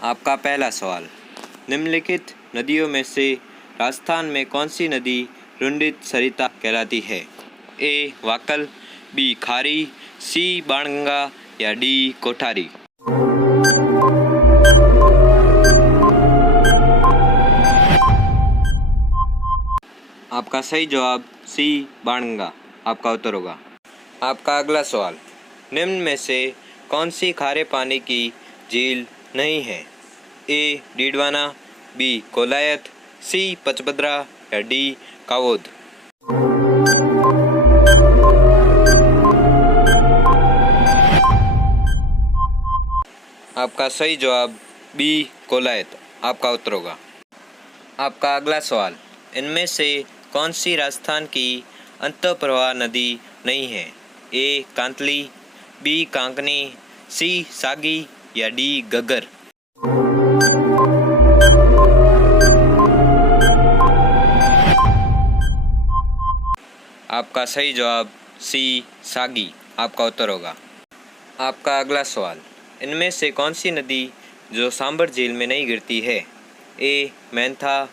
आपका पहला सवाल, निम्नलिखित नदियों में से राजस्थान में कौन सी नदी रुंडित सरिता कहलाती है? ए वाकल, बी खारी, सी बाणगंगा या डी कोठारी? आपका सही जवाब सी बाणगंगा आपका उत्तर होगा। आपका अगला सवाल, निम्न में से कौन सी खारे पानी की झील नहीं है? ए डीडवाना, बी कोलायत, सी पचपदरा या डी कावोद? आपका सही जवाब बी कोलायत आपका उत्तर होगा। आपका अगला सवाल, इनमें से कौन सी राजस्थान की अंतःप्रवाह नदी नहीं है? ए कांतली, बी कांकनी, सी सागी या डी गगर? आपका सही जवाब सी सागी आपका उत्तर होगा। आपका अगला सवाल, इनमें से कौन सी नदी जो सांबर झील में नहीं गिरती है? ए मैंथा,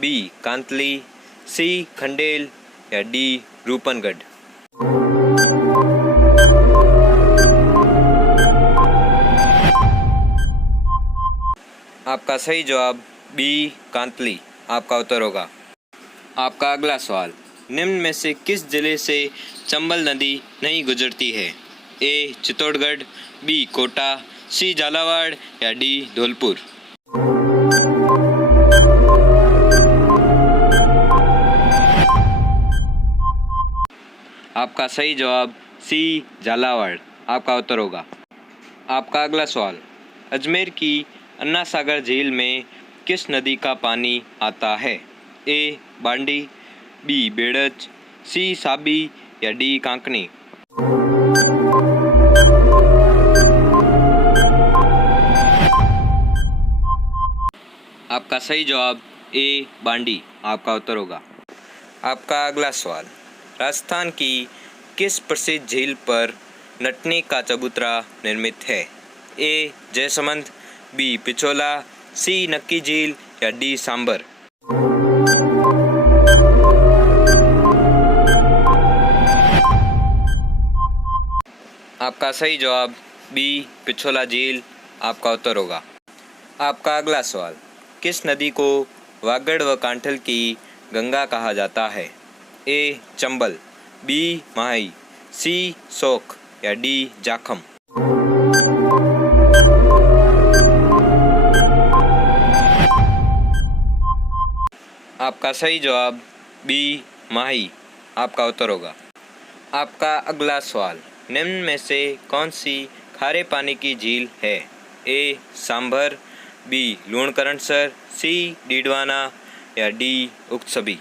बी कांतली, सी खंडेल या डी रूपनगढ़? आपका सही जवाब बी कांतली आपका उत्तर होगा। आपका अगला सवाल, निम्न में से किस जिले से चंबल नदी नहीं गुजरती है? ए चित्तौड़गढ़, बी कोटा, सी झालावाड़ या डी धौलपुर? आपका सही जवाब सी झालावाड़ आपका उत्तर होगा। आपका अगला सवाल, अजमेर की अन्ना सागर झील में किस नदी का पानी आता है? ए बांडी, बी बेड़च, सी साबी या डी कांकनी? आपका सही जवाब ए बांडी आपका उत्तर होगा। आपका अगला सवाल, राजस्थान की किस प्रसिद्ध झील पर नटनी का चबूतरा निर्मित है? ए जयसमंद, बी पिछोला, सी नक्की झील या डी सांबर? आपका सही जवाब बी पिछोला झील आपका उत्तर होगा। आपका अगला सवाल, किस नदी को वागड़ व कांठल की गंगा कहा जाता है? ए चंबल, बी माही, सी सोख या डी जाखम? आपका सही जवाब बी माही आपका उत्तर होगा। आपका अगला सवाल, निम्न में से कौन सी खारे पानी की झील है? ए सांभर, बी लूणकरणसर, सी डीडवाना या डी उक्तसबी?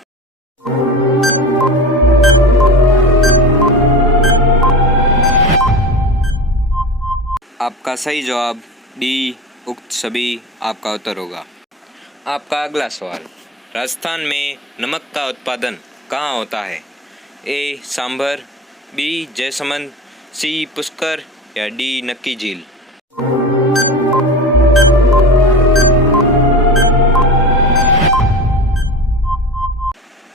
आपका सही जवाब डी उक्तसबी आपका उत्तर होगा। आपका अगला सवाल, राजस्थान में नमक का उत्पादन कहाँ होता है? ए सांभर, बी जयसमंद, सी पुष्कर या डी नक्की झील?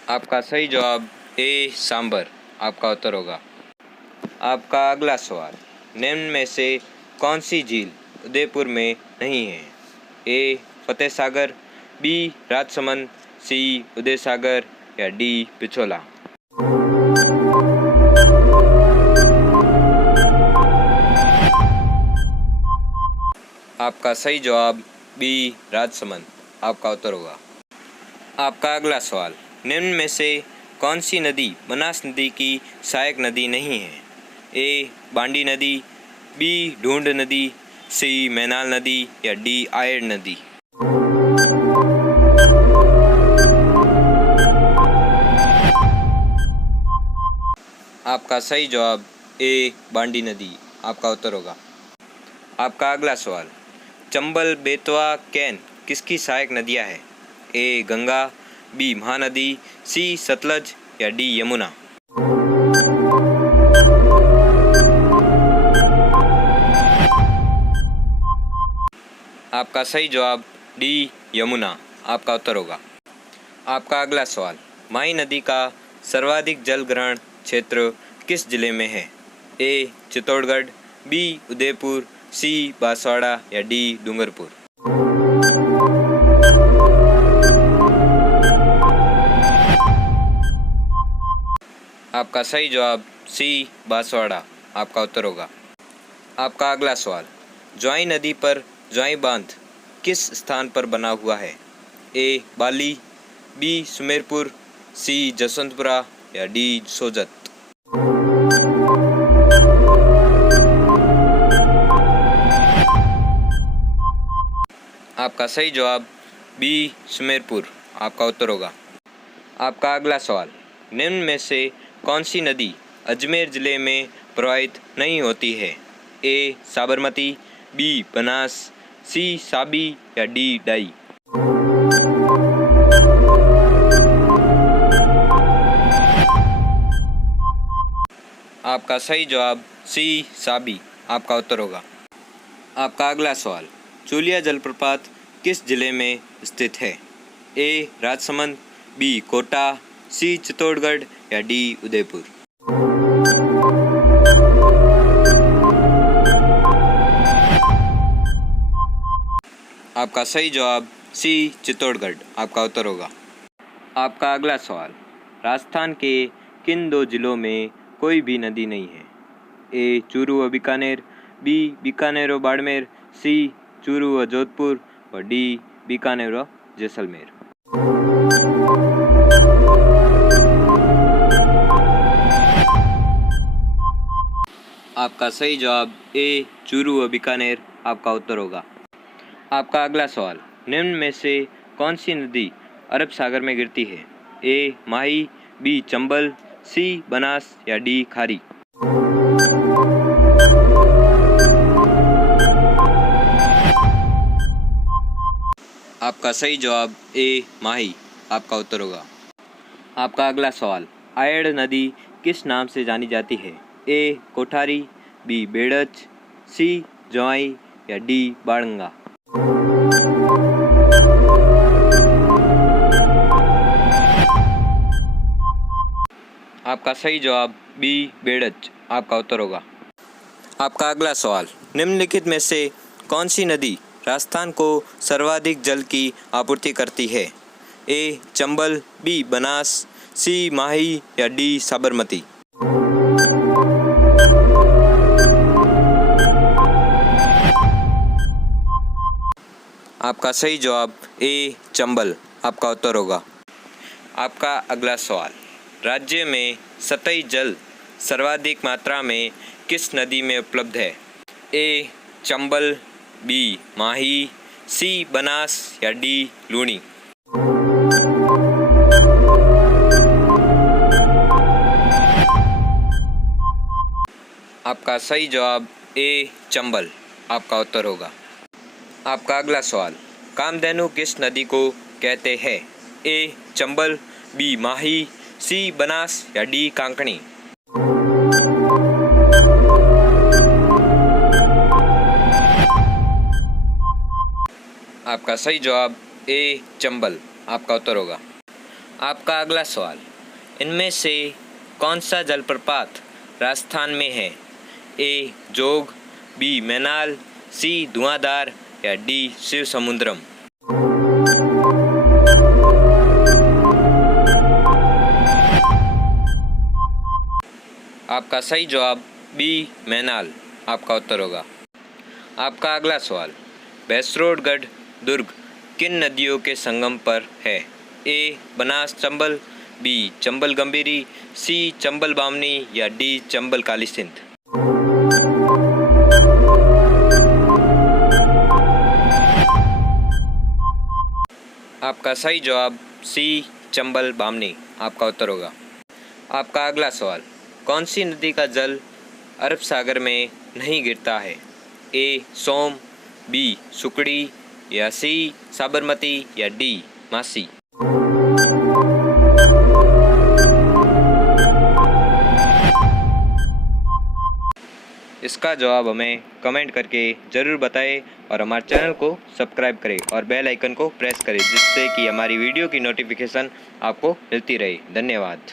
आपका सही जवाब ए सांभर आपका उत्तर होगा। आपका अगला सवाल, निम्न में से कौन सी झील उदयपुर में नहीं है? ए फतेह सागर, बी राजसमंद, सी उदय सागर या डी पिछोला? आपका सही जवाब बी राजसमंद आपका उत्तर होगा। आपका अगला सवाल, निम्न में से कौन सी नदी बनास नदी की सहायक नदी नहीं है? ए बांडी नदी, बी ढूंढ नदी, सी मैनाल नदी या डी आयर नदी? आपका सही जवाब ए बांडी नदी आपका उत्तर होगा। आपका अगला सवाल, चंबल, बेतवा, कैन किसकी सहायक नदियां हैं? ए गंगा, बी महानदी, सी सतलज या डी यमुना? आपका सही जवाब डी यमुना। आपका उत्तर होगा। आपका अगला सवाल, माही नदी का सर्वाधिक जल ग्रहण क्षेत्र किस जिले में है? ए चित्तौड़गढ़, बी उदयपुर, सी बांसवाड़ा या डी डूंगरपुर। आपका सही जवाब सी बांसवाड़ा। आपका उत्तर होगा। आपका अगला सवाल, ज्वाई नदी पर ज्वाई बांध किस स्थान पर बना हुआ है? ए बाली, बी सुमेरपुर, सी जसवंतपुरा या डी सोजत। आपका सही जवाब बी सुमेरपुर। आपका उत्तर होगा। आपका अगला सवाल, निम्न में से कौन सी नदी अजमेर ज़िले में प्रवाहित नहीं होती है? ए साबरमती, बी बनास, सी साबी या डी डाई। आपका सही जवाब सी साबी। आपका उत्तर होगा। आपका अगला सवाल, चूलिया जलप्रपात किस जिले में स्थित है? ए राजसमंद, बी कोटा, सी चित्तौड़गढ़ या डी उदयपुर। आपका सही जवाब सी चित्तौड़गढ़। आपका उत्तर होगा। आपका अगला सवाल, राजस्थान के किन दो जिलों में कोई भी नदी नहीं है? ए चूरू व बीकानेर, बी बीकानेर व बाड़मेर, सी चूरू व जोधपुर और डी बीकानेर व जैसलमेर। आपका सही जवाब ए चूरू व बीकानेर। आपका उत्तर होगा। आपका अगला सवाल, निम्न में से कौन सी नदी अरब सागर में गिरती है? ए माही, बी चंबल, सी बनास या डी खारी। आपका सही जवाब ए माही। आपका उत्तर होगा। आपका अगला सवाल, आयड़ नदी किस नाम से जानी जाती है? ए कोठारी, बी बेड़च, सी जवाई या डी बाड़ंगा। आपका सही जवाब बी बेड़च। आपका उत्तर होगा। आपका अगला सवाल, निम्नलिखित में से कौन सी नदी राजस्थान को सर्वाधिक जल की आपूर्ति करती है? ए चंबल, बी बनास, सी माही या डी साबरमती। आपका सही जवाब ए चंबल। आपका उत्तर होगा। आपका अगला सवाल, राज्य में सतही जल सर्वाधिक मात्रा में किस नदी में उपलब्ध है? ए चंबल, बी माही, सी बनास या डी लूनी। आपका सही जवाब ए चंबल। आपका उत्तर होगा। आपका अगला सवाल, कामधेनु किस नदी को कहते हैं? ए चंबल, बी माही, सी बनास या डी कांकणी। आपका सही जवाब ए चंबल। आपका उत्तर होगा। आपका अगला सवाल, इनमें से कौन सा जलप्रपात राजस्थान में है? ए जोग, बी मैनाल, सी धुआंधार या डी शिव समुद्रम। आपका सही जवाब बी मैनाल। आपका उत्तर होगा। आपका अगला सवाल, भैंसरोडगढ़ दुर्ग किन नदियों के संगम पर है? ए बनास चंबल, बी चंबल गंभीरी, सी चंबल बामनी या डी चंबल काली सिंध। आपका सही जवाब सी चंबल बामनी। आपका उत्तर होगा। आपका अगला सवाल, कौन सी नदी का जल अरब सागर में नहीं गिरता है? ए सोम, बी सुकड़ी या सी साबरमती या डी मासी। इसका जवाब हमें कमेंट करके ज़रूर बताएं और हमारे चैनल को सब्सक्राइब करें और बेल आइकन को प्रेस करें, जिससे कि हमारी वीडियो की नोटिफिकेशन आपको मिलती रहे। धन्यवाद।